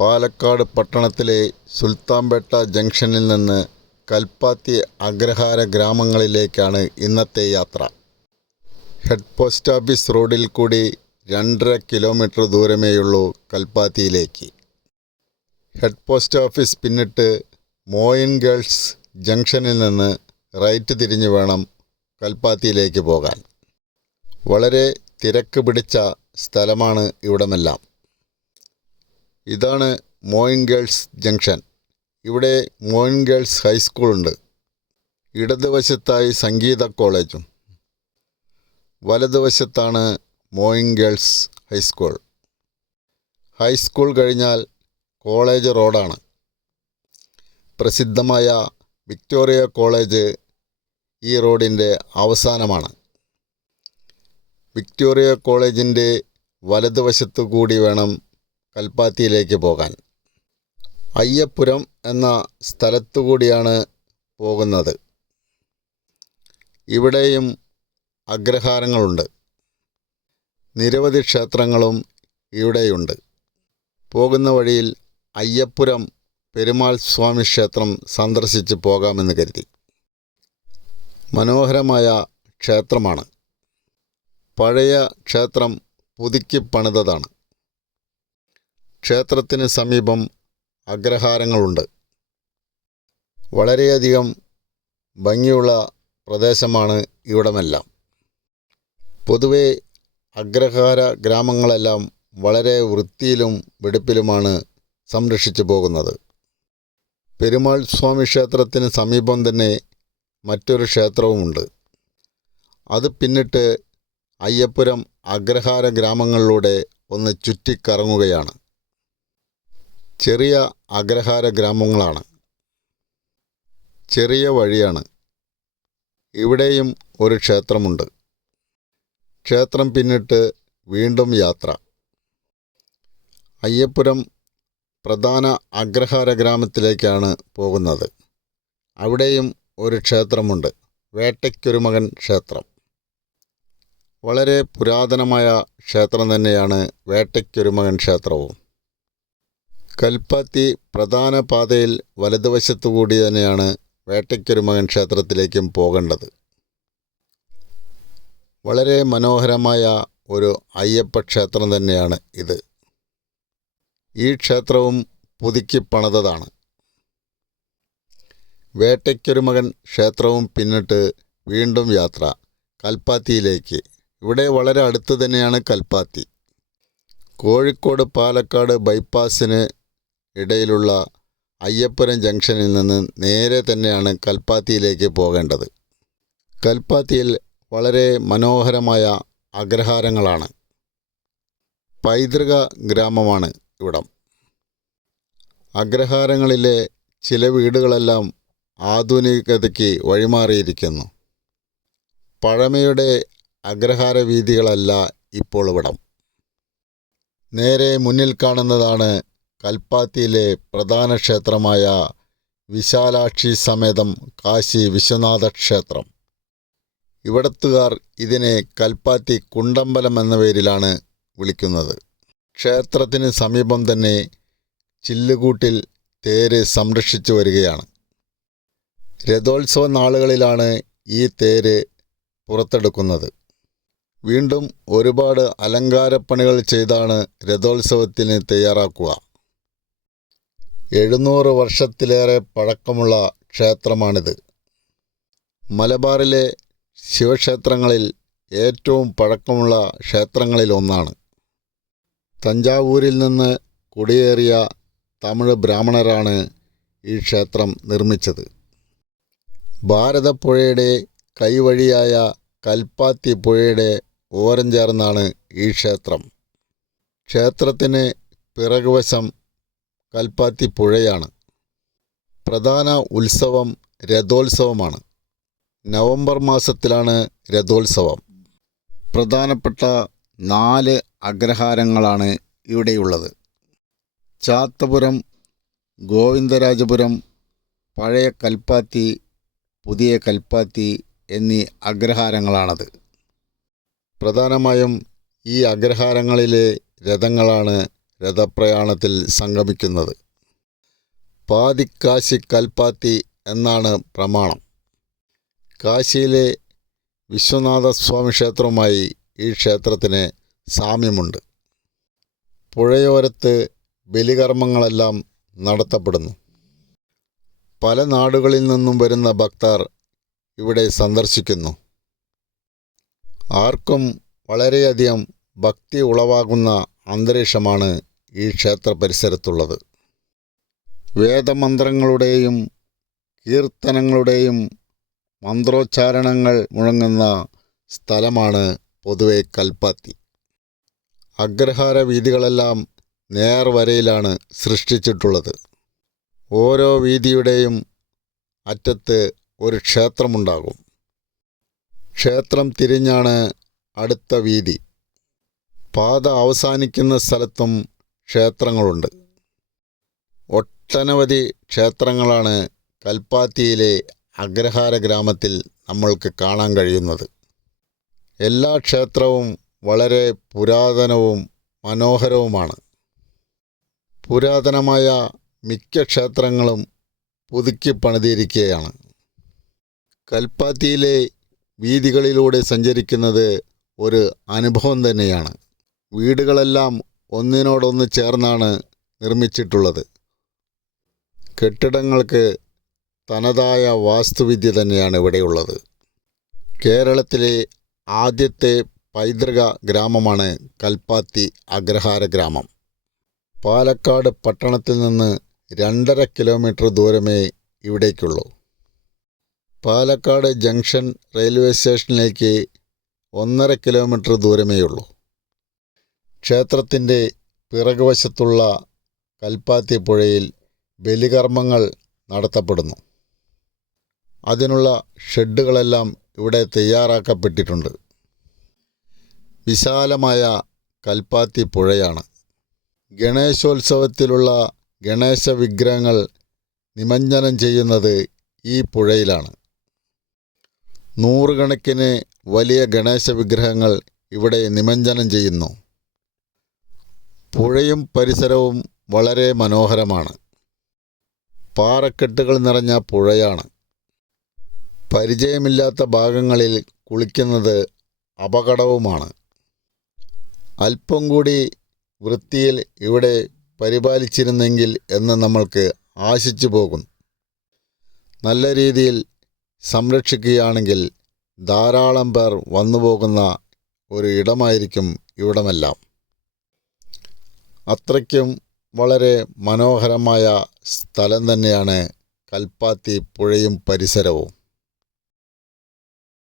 പാലക്കാട് പട്ടണത്തിലെ സുൽത്താൻപേട്ട ജംഗ്ഷനിൽ നിന്ന് കൽപ്പാത്തി അഗ്രഹാര ഗ്രാമങ്ങളിലേക്കാണ് ഇന്നത്തെ യാത്ര. ഹെഡ് പോസ്റ്റ് ഓഫീസ് റോഡിൽ കൂടി 2.5 കിലോമീറ്റർ ദൂരമേയുള്ളൂ കൽപ്പാത്തിയിലേക്ക്. ഹെഡ് പോസ്റ്റ് ഓഫീസ് പിന്നിട്ട് മോയിൻ ഗേൾസ് ജംഗ്ഷനിൽ നിന്ന് റൈറ്റ് തിരിഞ്ഞു വേണം കൽപ്പാത്തിയിലേക്ക് പോകാൻ. വളരെ തിരക്ക് പിടിച്ച സ്ഥലമാണ് ഇവിടമെല്ലാം. ഇതാണ് മോയിൻ ഗേൾസ് ജംഗ്ഷൻ. ഇവിടെ മോയിൻ ഗേൾസ് ഹൈസ്കൂളുണ്ട്. ഇടതുവശത്തായി സംഗീത കോളേജും വലതുവശത്താണ് മോയിൻ ഗേൾസ് ഹൈസ്കൂൾ. ഹൈസ്കൂൾ കഴിഞ്ഞാൽ കോളേജ് റോഡാണ്. പ്രസിദ്ധമായ വിക്ടോറിയ കോളേജ് ഈ റോഡിൻ്റെ അവസാനമാണ്. വിക്ടോറിയ കോളേജിൻ്റെ വലതുവശത്തു കൂടി വേണം കൽപ്പാത്തിയിലേക്ക് പോകാൻ. അയ്യപ്പുരം എന്ന സ്ഥലത്തു കൂടിയാണ് പോകുന്നത്. ഇവിടെയും അഗ്രഹാരങ്ങളുണ്ട്. നിരവധി ക്ഷേത്രങ്ങളും ഇവിടെയുണ്ട്. പോകുന്ന വഴിയിൽ അയ്യപ്പുരം പെരുമാൾ സ്വാമി ക്ഷേത്രം സന്ദർശിച്ച് പോകാമെന്ന് കരുതി. മനോഹരമായ ക്ഷേത്രമാണ്. പഴയ ക്ഷേത്രം പുതുക്കി പണിതതാണ്. ക്ഷേത്രത്തിന് സമീപം അഗ്രഹാരങ്ങളുണ്ട്. വളരെയധികം ഭംഗിയുള്ള പ്രദേശമാണ് ഇവിടമെല്ലാം. പൊതുവെ അഗ്രഹാര ഗ്രാമങ്ങളെല്ലാം വളരെ വൃത്തിയിലും വെടിപ്പിലുമാണ് സംരക്ഷിച്ചു പോകുന്നത്. പെരുമാൾ സ്വാമി ക്ഷേത്രത്തിന് സമീപം തന്നെ മറ്റൊരു ക്ഷേത്രവുമുണ്ട്. അത് പിന്നിട്ട് അയ്യപ്പുരം അഗ്രഹാര ഗ്രാമങ്ങളിലൂടെ ഒന്ന് ചുറ്റിക്കറങ്ങുകയാണ്. ചെറിയ അഗ്രഹാര ഗ്രാമങ്ങളാണ്. ചെറിയ വഴിയാണ്. ഇവിടെയും ഒരു ക്ഷേത്രമുണ്ട്. ക്ഷേത്രം പിന്നിട്ട് വീണ്ടും യാത്ര. അയ്യപ്പുരം പ്രധാന അഗ്രഹാര ഗ്രാമത്തിലേക്കാണ് പോകുന്നത്. അവിടെയും ഒരു ക്ഷേത്രമുണ്ട്. വേട്ടയ്ക്കൊരുമകൻ ക്ഷേത്രം. വളരെ പുരാതനമായ ക്ഷേത്രം തന്നെയാണ് വേട്ടയ്ക്കൊരുമകൻ ക്ഷേത്രവും. കൽപ്പാത്തി പ്രധാന പാതയിൽ വലതുവശത്തു കൂടി തന്നെയാണ് വേട്ടയ്ക്കൊരുമകൻ ക്ഷേത്രത്തിലേക്കും പോകേണ്ടത്. വളരെ മനോഹരമായ ഒരു അയ്യപ്പ ക്ഷേത്രം തന്നെയാണ് ഇത്. ഈ ക്ഷേത്രവും പുതുക്കി പണിതതാണ്. വേട്ടയ്ക്കൊരുമകൻ ക്ഷേത്രവും പിന്നിട്ട് വീണ്ടും യാത്ര കൽപ്പാത്തിയിലേക്ക്. ഇവിടെ വളരെ അടുത്ത് തന്നെയാണ് കൽപ്പാത്തി. കോഴിക്കോട് പാലക്കാട് ബൈപ്പാസിന് ഇടയിലുള്ള അയ്യപ്പുരം ജംഗ്ഷനിൽ നിന്ന് നേരെ തന്നെയാണ് കൽപ്പാത്തിയിലേക്ക് പോകേണ്ടത്. കൽപ്പാത്തിയിൽ വളരെ മനോഹരമായ അഗ്രഹാരങ്ങളാണ്. പൈതൃക ഗ്രാമമാണ് ഇവിടം. അഗ്രഹാരങ്ങളിലെ ചില വീടുകളെല്ലാം ആധുനികതയ്ക്ക് വഴിമാറിയിരിക്കുന്നു. പഴമയുടെ അഗ്രഹാര വീഥികളല്ല ഇപ്പോൾ ഇവിടം. നേരെ മുന്നിൽ കാണുന്നതാണ് കൽപ്പാത്തിയിലെ പ്രധാന ക്ഷേത്രമായ വിശാലാക്ഷി സമേതം കാശി വിശ്വനാഥ ക്ഷേത്രം. ഇവിടത്തുകാർ ഇതിനെ കൽപ്പാത്തി കുണ്ടമ്പലം എന്ന പേരിലാണ് വിളിക്കുന്നത്. ക്ഷേത്രത്തിന് സമീപം തന്നെ ചില്ലുകൂട്ടിൽ തേര് സംരക്ഷിച്ചു വരികയാണ്. രഥോത്സവ നാളുകളിലാണ് ഈ തേര് പുറത്തെടുക്കുന്നത്. വീണ്ടും ഒരുപാട് അലങ്കാരപ്പണികൾ ചെയ്താണ് രഥോത്സവത്തിന് തയ്യാറാക്കുക. 700 വർഷത്തിലേറെ പഴക്കമുള്ള ക്ഷേത്രമാണിത്. മലബാറിലെ ശിവക്ഷേത്രങ്ങളിൽ ഏറ്റവും പഴക്കമുള്ള ക്ഷേത്രങ്ങളിൽ ഒന്നാണ്. തഞ്ചാവൂരിൽ നിന്ന് കുടിയേറിയ തമിഴ് ബ്രാഹ്മണരാണ് ഈ ക്ഷേത്രം നിർമ്മിച്ചത്. ഭാരതപ്പുഴയുടെ കൈവഴിയായ കൽപ്പാത്തി പുഴയുടെ ഓരം ചേർന്നാണ് ഈ ക്ഷേത്രം. ക്ഷേത്രത്തിന് പിറകുവശം കൽപ്പാത്തി പുഴയാണ്. പ്രധാന ഉത്സവം രഥോത്സവമാണ്. നവംബർ മാസത്തിലാണ് രഥോത്സവം. പ്രധാനപ്പെട്ട 4 അഗ്രഹാരങ്ങളാണ് ഇവിടെയുള്ളത്. ചാത്തപുരം, ഗോവിന്ദരാജപുരം, പഴയ കൽപ്പാത്തി, പുതിയ കൽപ്പാത്തി എന്നീ അഗ്രഹാരങ്ങളാണത്. പ്രധാനമായും ഈ അഗ്രഹാരങ്ങളിലെ രഥങ്ങളാണ് രഥപ്രയാണത്തിൽ സംഗമിക്കുന്നത്. പാതിക്കാശി കൽപ്പാത്തി എന്നാണ് പ്രമാണം. കാശിയിലെ വിശ്വനാഥസ്വാമി ക്ഷേത്രവുമായി ഈ ക്ഷേത്രത്തിന് സാമ്യമുണ്ട്. പുഴയോരത്ത് ബലികർമ്മങ്ങളെല്ലാം നടത്തപ്പെടുന്നു. പല നാടുകളിൽ നിന്നും വരുന്ന ഭക്തർ ഇവിടെ സന്ദർശിക്കുന്നു. ആർക്കും വളരെയധികം ഭക്തി ഉളവാകുന്ന അന്തരീക്ഷമാണ് ഈ ക്ഷേത്ര പരിസരത്തുള്ളത്. വേദമന്ത്രങ്ങളുടെയും കീർത്തനങ്ങളുടെയും മന്ത്രോച്ചാരണങ്ങൾ മുഴങ്ങുന്ന സ്ഥലമാണ് പൊതുവെ കൽപ്പാത്തി. അഗ്രഹാര വീഥികളെല്ലാം നേർവരയിലാണ് സൃഷ്ടിച്ചിട്ടുള്ളത്. ഓരോ വീഥിയുടെയും അറ്റത്ത് ഒരു ക്ഷേത്രമുണ്ടാകും. ക്ഷേത്രം തിരിഞ്ഞാണ് അടുത്ത വീഥി. പാത അവസാനിക്കുന്ന സ്ഥലത്തും ക്ഷേത്രങ്ങളുണ്ട്. ഒട്ടനവധി ക്ഷേത്രങ്ങളാണ് കൽപ്പാത്തിയിലെ അഗ്രഹാര ഗ്രാമത്തിൽ നമ്മൾക്ക് കാണാൻ കഴിയുന്നത്. എല്ലാ ക്ഷേത്രവും വളരെ പുരാതനവും മനോഹരവുമാണ്. പുരാതനമായ മിക്ക ക്ഷേത്രങ്ങളും പുതുക്കി പണിതിരിക്കുകയാണ്. കൽപ്പാത്തിയിലെ വീഥികളിലൂടെ സഞ്ചരിക്കുന്നത് ഒരു അനുഭവം തന്നെയാണ്. വീടുകളെല്ലാം ഒന്നിനോടൊന്ന് ചേർന്നാണ് നിർമ്മിച്ചിട്ടുള്ളത്. കെട്ടിടങ്ങൾക്ക് തനതായ വാസ്തുവിദ്യ തന്നെയാണ് ഇവിടെയുള്ളത്. കേരളത്തിലെ ആദ്യത്തെ പൈതൃക ഗ്രാമമാണ് കൽപ്പാത്തി അഗ്രഹാര ഗ്രാമം. പാലക്കാട് പട്ടണത്തിൽ നിന്ന് 2.5 കിലോമീറ്റർ ദൂരമേ ഇവിടേക്കുള്ളൂ. പാലക്കാട് ജംഗ്ഷൻ റെയിൽവേ സ്റ്റേഷനിലേക്ക് 1.5 കിലോമീറ്റർ ദൂരമേയുള്ളൂ. ക്ഷേത്രത്തിൻ്റെ പിറകുവശത്തുള്ള കൽപ്പാത്തി പുഴയിൽ ബലികർമ്മങ്ങൾ നടത്തപ്പെടുന്നു. അതിനുള്ള ഷെഡുകളെല്ലാം ഇവിടെ തയ്യാറാക്കപ്പെട്ടിട്ടുണ്ട്. വിശാലമായ കൽപ്പാത്തി പുഴയാണ്. ഗണേശോത്സവത്തിലുള്ള ഗണേശ വിഗ്രഹങ്ങൾ നിമജ്ജനം ചെയ്യുന്നത് ഈ പുഴയിലാണ്. 100 കണക്കിന് വലിയ ഗണേശ വിഗ്രഹങ്ങൾ ഇവിടെ നിമജ്ജനം ചെയ്യുന്നു. പുഴയും പരിസരവും വളരെ മനോഹരമാണ്. പാറക്കെട്ടുകൾ നിറഞ്ഞ പുഴയാണ്. പരിചയമില്ലാത്ത ഭാഗങ്ങളിൽ കുളിക്കുന്നത് അപകടവുമാണ്. അല്പം കൂടി വൃത്തിയിൽ ഇവിടെ പരിപാലിച്ചിരുന്നെങ്കിൽ എന്ന് നമ്മൾക്ക് ആശിച്ചു പോകും. നല്ല രീതിയിൽ സംരക്ഷിക്കുകയാണെങ്കിൽ ധാരാളം പേർ വന്നുപോകുന്ന ഒരു ഇടമായിരിക്കും ഇവിടമെല്ലാം. അത്രയ്ക്കും വളരെ മനോഹരമായ സ്ഥലം തന്നെയാണ് കൽപ്പാത്തി പുഴയും പരിസരവും.